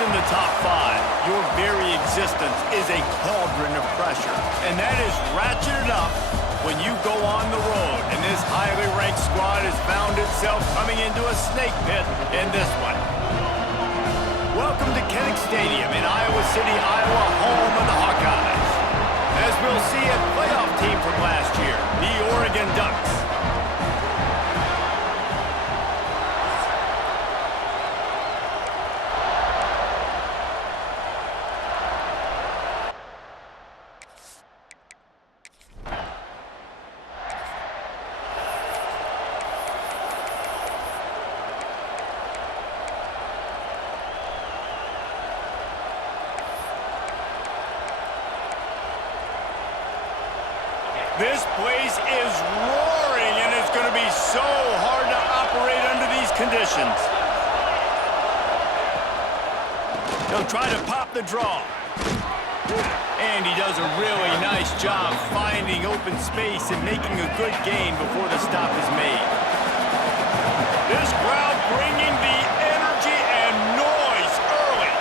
in the top five, your very existence is a cauldron of pressure. And that is ratcheted up when you go on the road. And this highly ranked squad has found itself coming into a snake pit in this one. Welcome to Kinnick Stadium in Iowa City, Iowa, home of the Hawkeyes. As we'll see a playoff team from last year, the Oregon Ducks. This place is roaring, and it's going to be so hard to operate under these conditions. He'll try to pop the draw. And he does a really nice job finding open space and making a good gain before the stop is made. This crowd bringing the energy and noise early.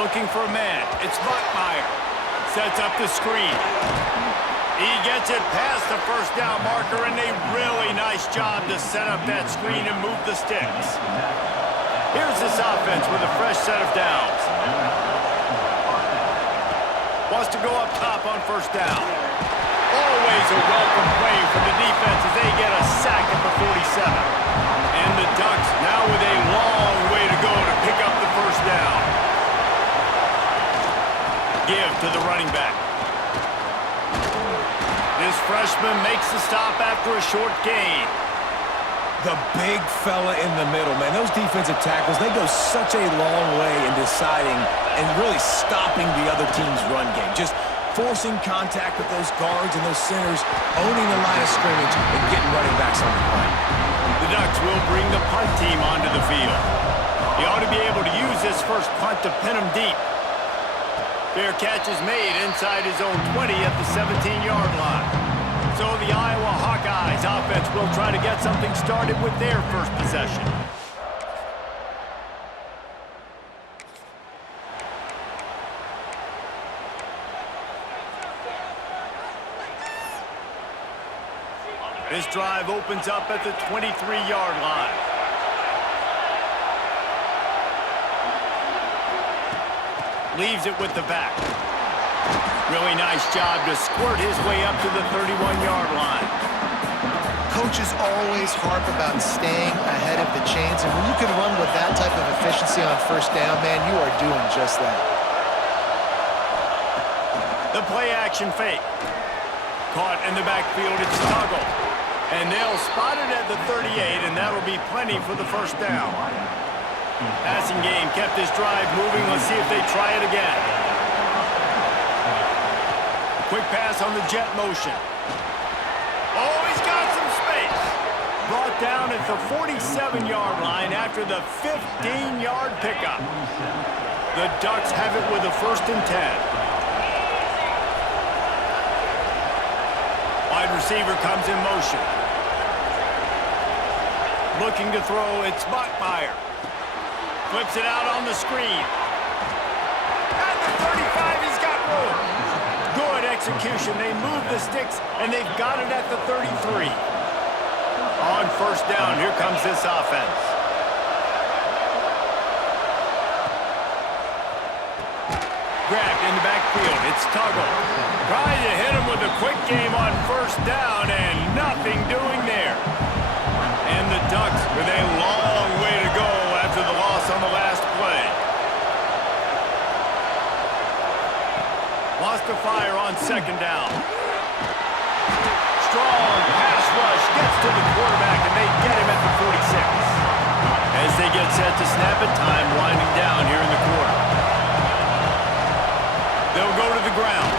Looking for a man. It's Buckmeyer. Sets up the screen. He gets it past the first down marker, and a really nice job to set up that screen and move the sticks. Here's this offense with a fresh set of downs. Wants to go up top on first down. Always a welcome play from the defense as they get a sack at the 47. And the Ducks now with a long way to go to pick up the first down. Give to the running back. This freshman makes the stop after a short gain. The big fella in the middle, man. Those defensive tackles, they go such a long way in deciding and really stopping the other team's run game. Just forcing contact with those guards and those centers, owning the line of scrimmage and getting running backs on the line. The Ducks will bring the punt team onto the field. He ought to be able to use this first punt to pin him deep. Fair catch is made inside his own 20 at the 17-yard line. So the Iowa Hawkeyes offense will try to get something started with their first possession. This drive opens up at the 23-yard line. Leaves it with the back. Really nice job to squirt his way up to the 31-yard line. Coaches always harp about staying ahead of the chains, and when you can run with that type of efficiency on first down, man, you are doing just that. The play-action fake. Caught in the backfield, it's Tuggle. And they'll spot it at the 38, and that'll be plenty for the first down. Passing game kept this drive moving. Let's see if they try it again. Quick pass on the jet motion. Oh, he's got some space. Brought down at the 47-yard line after the 15-yard pickup. The Ducks have it with a 1st and 10. Wide receiver comes in motion. Looking to throw, it's Buckmeyer. Flips it out on the screen. At the 35, he's got room. Good execution. They move the sticks, and they've got it at the 33. On first down, here comes this offense. Grabbed in the backfield. It's Tuggle. Trying to hit him with a quick game on first down, and nothing doing there. And the Ducks with a long way to go after the loss on the last play. Lost the fire on second down. Strong pass rush gets to the quarterback, and they get him at the 46. As they get set to snap it, time winding down here in the quarter. They'll go to the ground.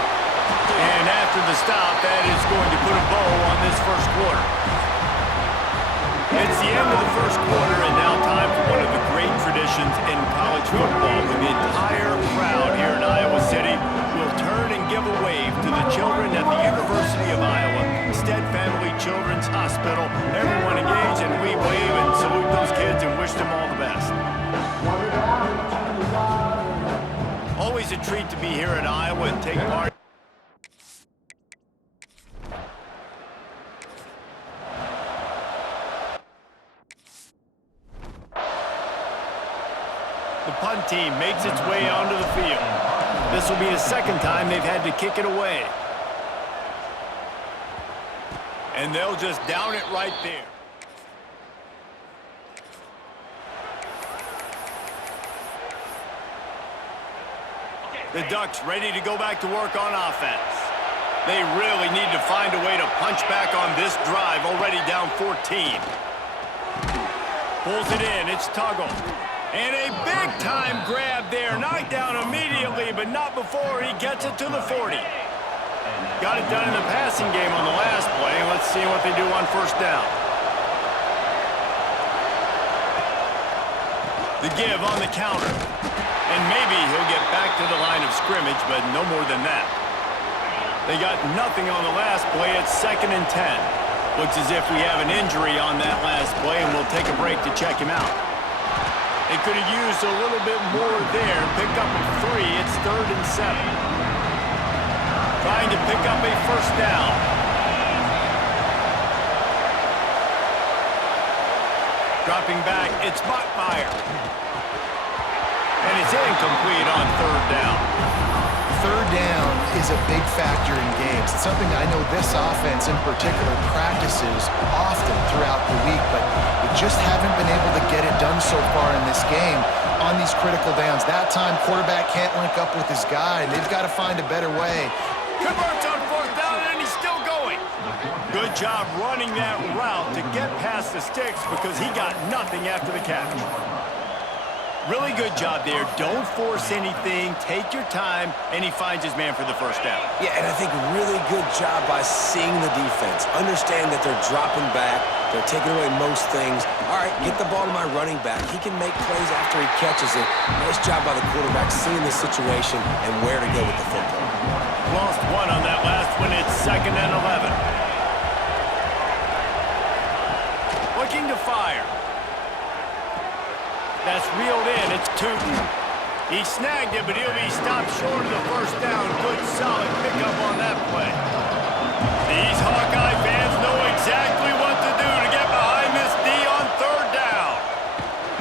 And after the stop, that is going to put a bow on this first quarter. It's the end of the first quarter, and now time for one of the great traditions in college football. When the entire crowd here in Iowa City will turn and give a wave to the children at the University of Iowa, Stead Family Children's Hospital. Everyone engage, and we wave and salute those kids and wish them all the best. always a treat to be here at Iowa and take part. The punt team makes its way onto the field. This will be the second time they've had to kick it away. And they'll just down it right there. The Ducks ready to go back to work on offense. They really need to find a way to punch back on this drive, already down 14. Pulls it in, it's Tuggle. And a big-time grab there, knocked down immediately, but not before he gets it to the 40. Got it done in the passing game on the last play. Let's see what they do on first down. The give on the counter. And maybe he'll get back to the line of scrimmage, but no more than that. They got nothing on the last play. It's 2nd and 10. Looks as if we have an injury on that last play, and we'll take a break to check him out. They could have used a little bit more there. Pick up a 3. It's 3rd and 7. Trying to pick up a first down. Dropping back, it's Bachmeier. And it's incomplete on 3rd down. 3rd down is a big factor in games. It's something I know this offense in particular practices often throughout the week, but we just haven't been able to get it done so far in this game on these critical downs. That time, quarterback can't link up with his guy, and they've got to find a better way. Converts on 4th down, and he's still going. Good job running that route to get past the sticks because he got nothing after the catch. Really good job there. Don't force anything. Take your time, and he finds his man for the first down. Yeah, and I think really good job by seeing the defense. Understand that they're dropping back. They're taking away most things. All right, get the ball to my running back. He can make plays after he catches it. Nice job by the quarterback seeing the situation and where to go with the football. Lost one on that last one. It's 2nd and 11. Looking to fire. That's reeled in. It's Tootin. He snagged it, but he'll be stopped short of the first down. Good, solid pickup on that play. These Hawkeye fans know exactly what to do to get behind this D on 3rd down.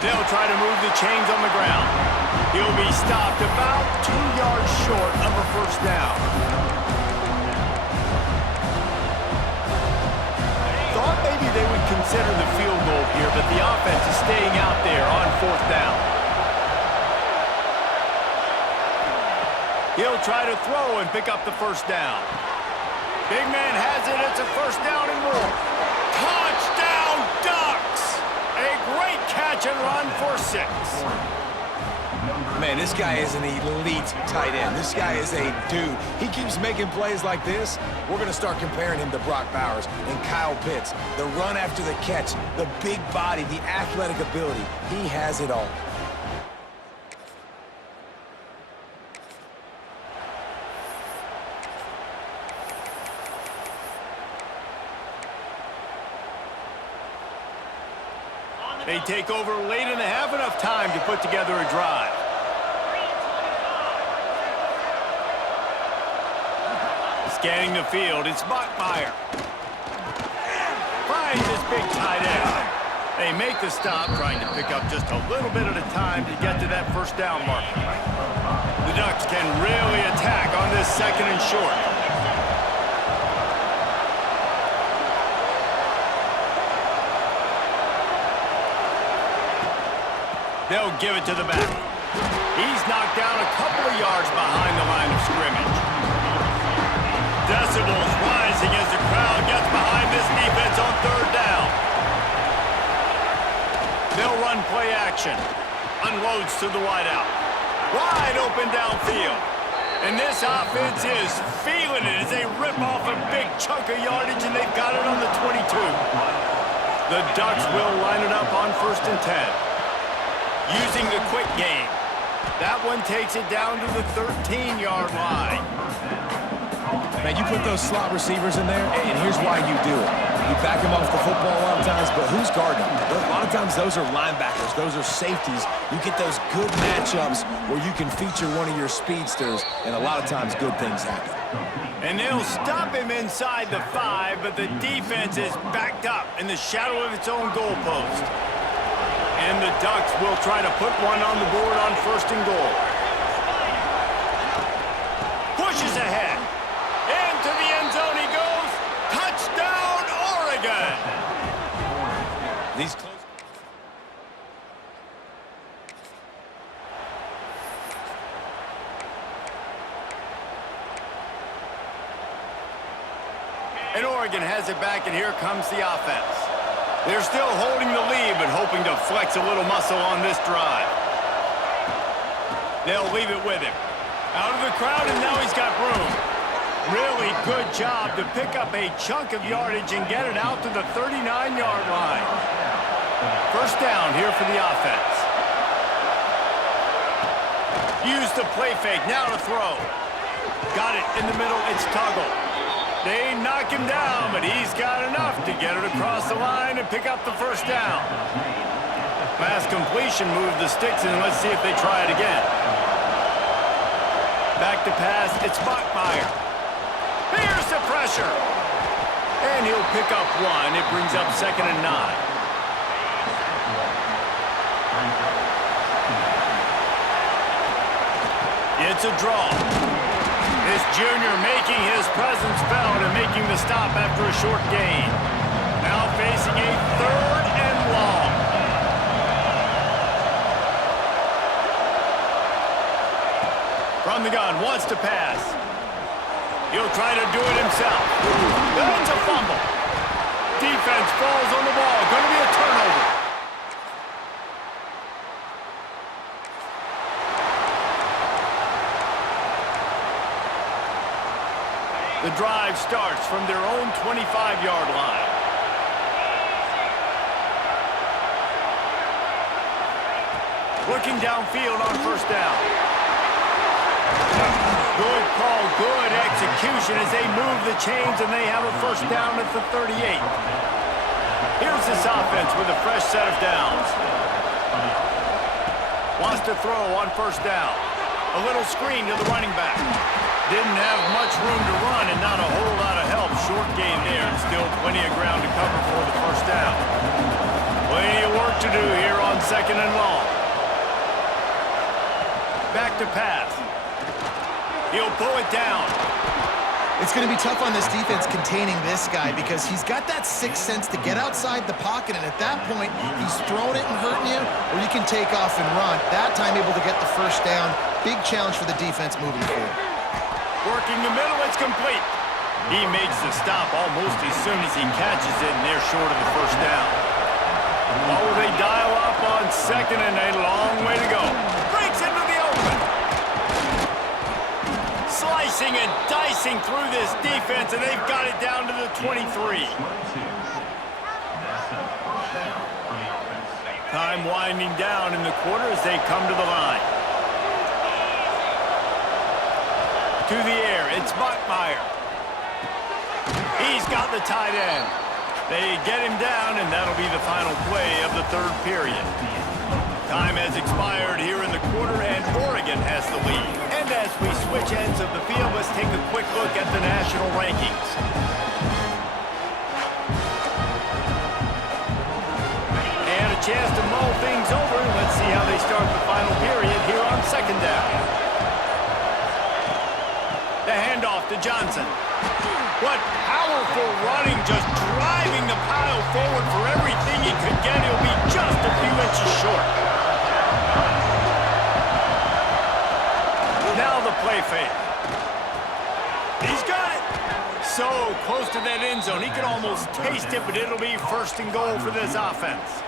They'll try to move the chains on the ground. He'll be stopped about 2 yards short of a first down. Thought maybe they would consider the field goal here, but the offense is staying out there on 4th down. He'll try to throw and pick up the first down. Big man has it. It's a first down and more. Touchdown, Ducks! A great catch and run for 6. Man, this guy is an elite tight end. This guy is a dude. He keeps making plays like this. We're going to start comparing him to Brock Bowers and Kyle Pitts. The run after the catch, the big body, the athletic ability. He has it all. They take over late and they have enough time to put together a drive. Scanning the field, it's Bachmeier. Finds his big tight end. They make the stop, trying to pick up just a little bit at a time to get to that first down mark. The Ducks can really attack on this 2nd and short. They'll give it to the back. He's knocked down a couple of yards behind the line of scrimmage. Decibels rising as the crowd gets behind this defense on 3rd down. They'll run play action. Unloads to the wideout. Wide open downfield. And this offense is feeling it as they rip off a big chunk of yardage, and they've got it on the 22. The Ducks will line it up on 1st and 10. Using the quick game. That one takes it down to the 13-yard line. Man, you put those slot receivers in there, and here's why you do it. You back him off the football a lot of times, but who's guarding him? A lot of times those are linebackers. Those are safeties. You get those good matchups where you can feature one of your speedsters, and a lot of times good things happen. And they'll stop him inside the 5, but the defense is backed up in the shadow of its own goalpost. And the Ducks will try to put one on the board on 1st and goal. Pushes ahead. Into the end zone he goes. Touchdown, Oregon! These close. And Oregon has it back, and here comes the offense. They're still holding the lead, but hoping to flex a little muscle on this drive. They'll leave it with him. Out of the crowd, and now he's got room. Really good job to pick up a chunk of yardage and get it out to the 39-yard line. 1st down here for the offense. Use the play fake, now to throw. Got it in the middle, it's Tuggle. They knock him down, but he's got enough to get it across the line and pick up the 1st down. Pass completion, move the sticks, and let's see if they try it again. Back to pass, it's Bachmeier. Here's the pressure. And he'll pick up 1. It brings up 2nd and 9. It's a draw. This junior making his presence felt and making the stop after a short gain. Now facing a 3rd and long. From the gun, wants to pass. He'll try to do it himself. That's a fumble. Defense falls on the ball. Going to be a turnover. The drive starts from their own 25-yard line. Looking downfield on 1st down. Good call, good execution as they move the chains, and they have a 1st down at the 38. Here's this offense with a fresh set of downs. Wants to throw on 1st down. A little screen to the running back. Didn't have much room to run and not a whole lot of help. Short gain there and still plenty of ground to cover for the 1st down. Plenty of work to do here on 2nd and long. Back to pass. He'll pull it down. It's going to be tough on this defense containing this guy because he's got that 6th sense to get outside the pocket, and at that point, he's throwing it and hurting you, or you can take off and run. That time able to get the 1st down. Big challenge for the defense moving forward. Working the middle, it's complete. He makes the stop almost as soon as he catches it, and they're short of the 1st down. Oh, they dial up on 2nd and a long way to go. Breaks into the open. Slicing and dicing through this defense, and they've got it down to the 23. Time winding down in the quarter as they come to the line. To the air, it's Bachmeier. He's got the tight end. They get him down, and that'll be the final play of the 3rd period. Time has expired here in the quarter, and Oregon has the lead. And as we switch ends of the field, let's take a quick look at the national rankings. And a chance to mull things over. Let's see how they start the final period here on 2nd down. The handoff to Johnson. What powerful running, just driving the pile forward for everything he could get. He'll be just a few inches short. Now the play fake. He's got it. So close to that end zone. He could almost taste it, but it'll be 1st and goal for this offense.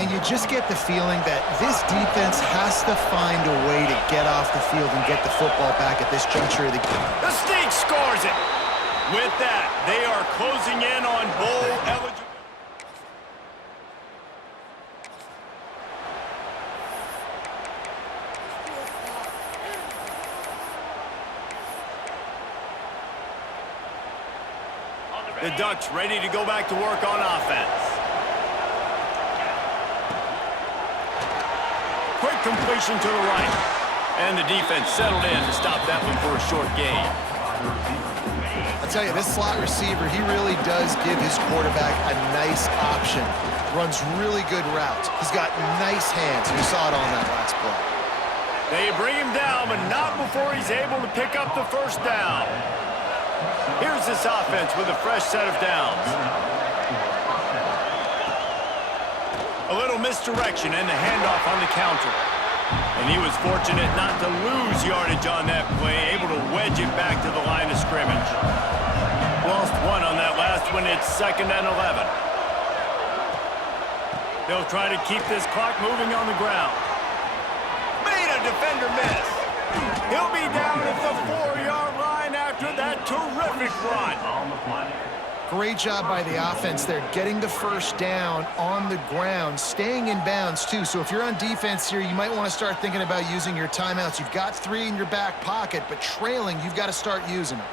And you just get the feeling that this defense has to find a way to get off the field and get the football back at this juncture of the game. The Sneak scores it. With that, they are closing in on bowl eligibility. The Ducks ready to go back to work on offense. Quick completion to the right. And the defense settled in to stop that one for a short gain. I'll tell you, this slot receiver, he really does give his quarterback a nice option. Runs really good routes. He's got nice hands. We saw it on that last play. They bring him down, but not before he's able to pick up the first down. Here's this offense with a fresh set of downs. A little misdirection and the handoff on the counter. And he was fortunate not to lose yardage on that play, able to wedge it back to the line of scrimmage. Lost one on that last one. It's 2nd and 11. They'll try to keep this clock moving on the ground. Made a defender miss. He'll be down at the 4-yard line after that terrific run. Great job by the offense there, getting the first down on the ground, staying in bounds too. So if you're on defense here, you might want to start thinking about using your timeouts. You've got 3 in your back pocket, but trailing, you've got to start using them.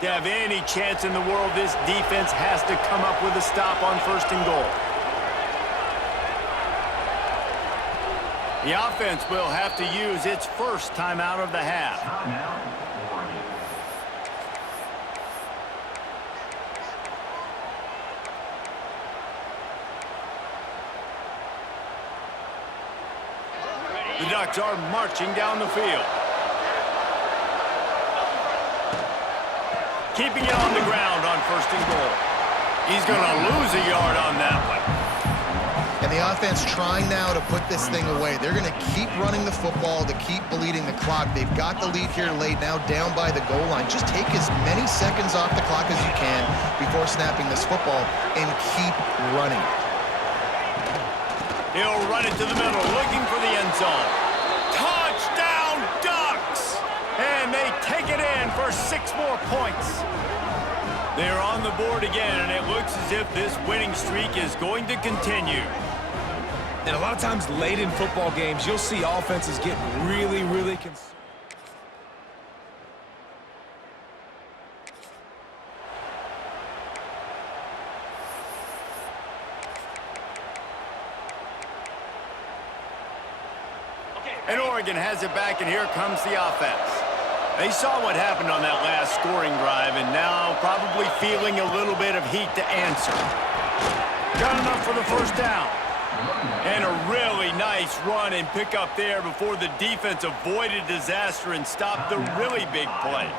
To have any chance in the world, this defense has to come up with a stop on 1st and goal. The offense will have to use its first timeout of the half. The Ducks are marching down the field. Keeping it on the ground on 1st and goal. He's going to lose a yard on that one. And the offense trying now to put this thing away. They're going to keep running the football to keep bleeding the clock. They've got the lead here late, now down by the goal line. Just take as many seconds off the clock as you can before snapping this football and keep running. He'll run it to the middle, looking for the end zone. Touchdown, Ducks! And they take it in for 6 more points. They're on the board again, and it looks as if this winning streak is going to continue. And a lot of times late in football games, you'll see offenses get really concerned. And Oregon has it back, and here comes the offense. They saw what happened on that last scoring drive, and now probably feeling a little bit of heat to answer. Got enough for the first down. And a really nice run and pick up there before the defense avoided disaster and stopped the really big play.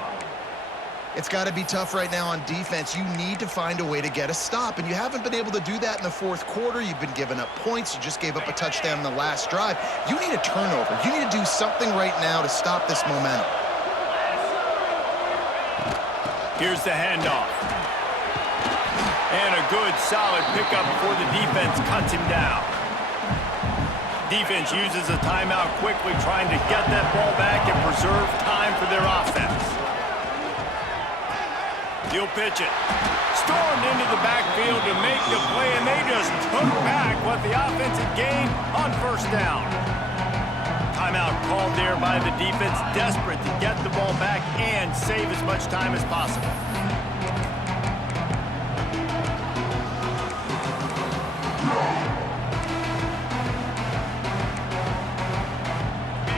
It's got to be tough right now on defense. You need to find a way to get a stop, and you haven't been able to do that in the 4th quarter. You've been giving up points. You just gave up a touchdown in the last drive. You need a turnover. You need to do something right now to stop this momentum. Here's the handoff. And a good, solid pickup before the defense cuts him down. Defense uses a timeout quickly, trying to get that ball back and preserve time for their offense. He'll pitch it. Stormed into the backfield to make the play, and they just took back what the offense had gained on 1st down. Timeout called there by the defense, desperate to get the ball back and save as much time as possible.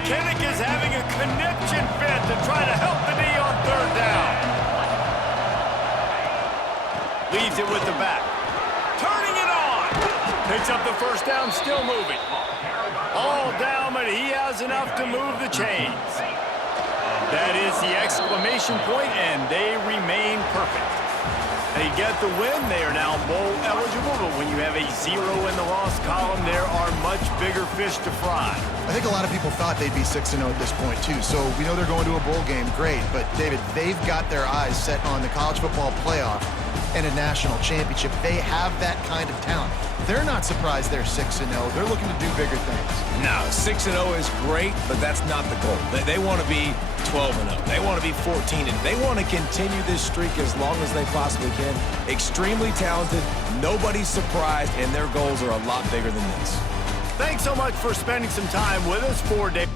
Kinnick is having a conniption fit to try to help the knee on 3rd down. Leaves it with the back. Turning it on. Picks up the first down, still moving. All down, but he has enough to move the chains. That is the exclamation point, and they remain perfect. They get the win. They are now bowl eligible, but when you have a 0 in the loss column, there are much bigger fish to fry. I think a lot of people thought they'd be 6-0 at this point, too. So we know they're going to a bowl game. Great. But, David, they've got their eyes set on the college football playoff and a national championship. They have that kind of talent. They're not surprised they're 6-0. They're looking to do bigger things. No, 6-0 is great, but that's not the goal. They want to be 12-0. They want to be 14-0. They want to continue this streak as long as they possibly can. Extremely talented. Nobody's surprised, and their goals are a lot bigger than this. Thanks so much for spending some time with us for Dave.